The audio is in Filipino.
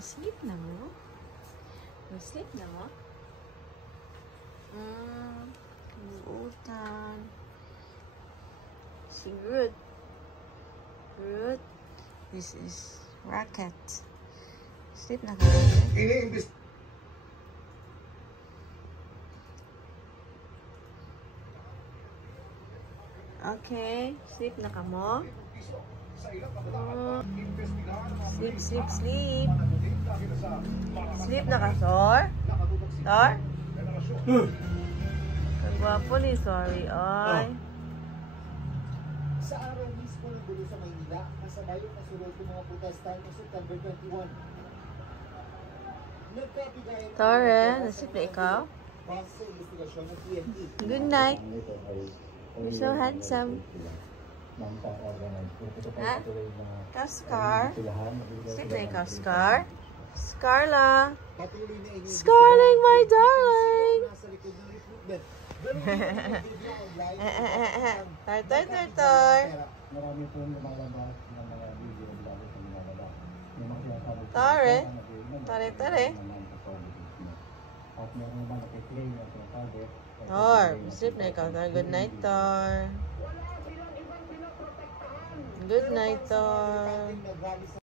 Sleep na mo? Sleep na mo? Kaluutan. Si Groot. Groot. This is Rocket. Sleep na ka mo? Okay. Sleep na ka mo? Sleep, sleep, sleep. Sleep na ka, Sor? Sor? Kagwapo ni Sorry, oy. Sa araw mismo ng gulo sa Maynila, kasabay yung nasulod ng mga protesta noong September 21. Nagkapigayan Tore, nasip na ikaw? base sa investigasyon ng PNP. Good night. You're so handsome. Ha? Ikaw, Scar? Sleep na ikaw, Scar? Scarla? Patuloy na inyong Scarling, my darling! nasa likod ng recruitment. Pero yung video online, Tartar, tartar. marami po lumalabas ng mga video bago sa nilalabas. May mga sinasabi po Tare. na Tare, tare. at meron naman nakiklaim na sinasabi Tor, sleep na ikaw, Tor. Good night, Tor. Good night, Tor.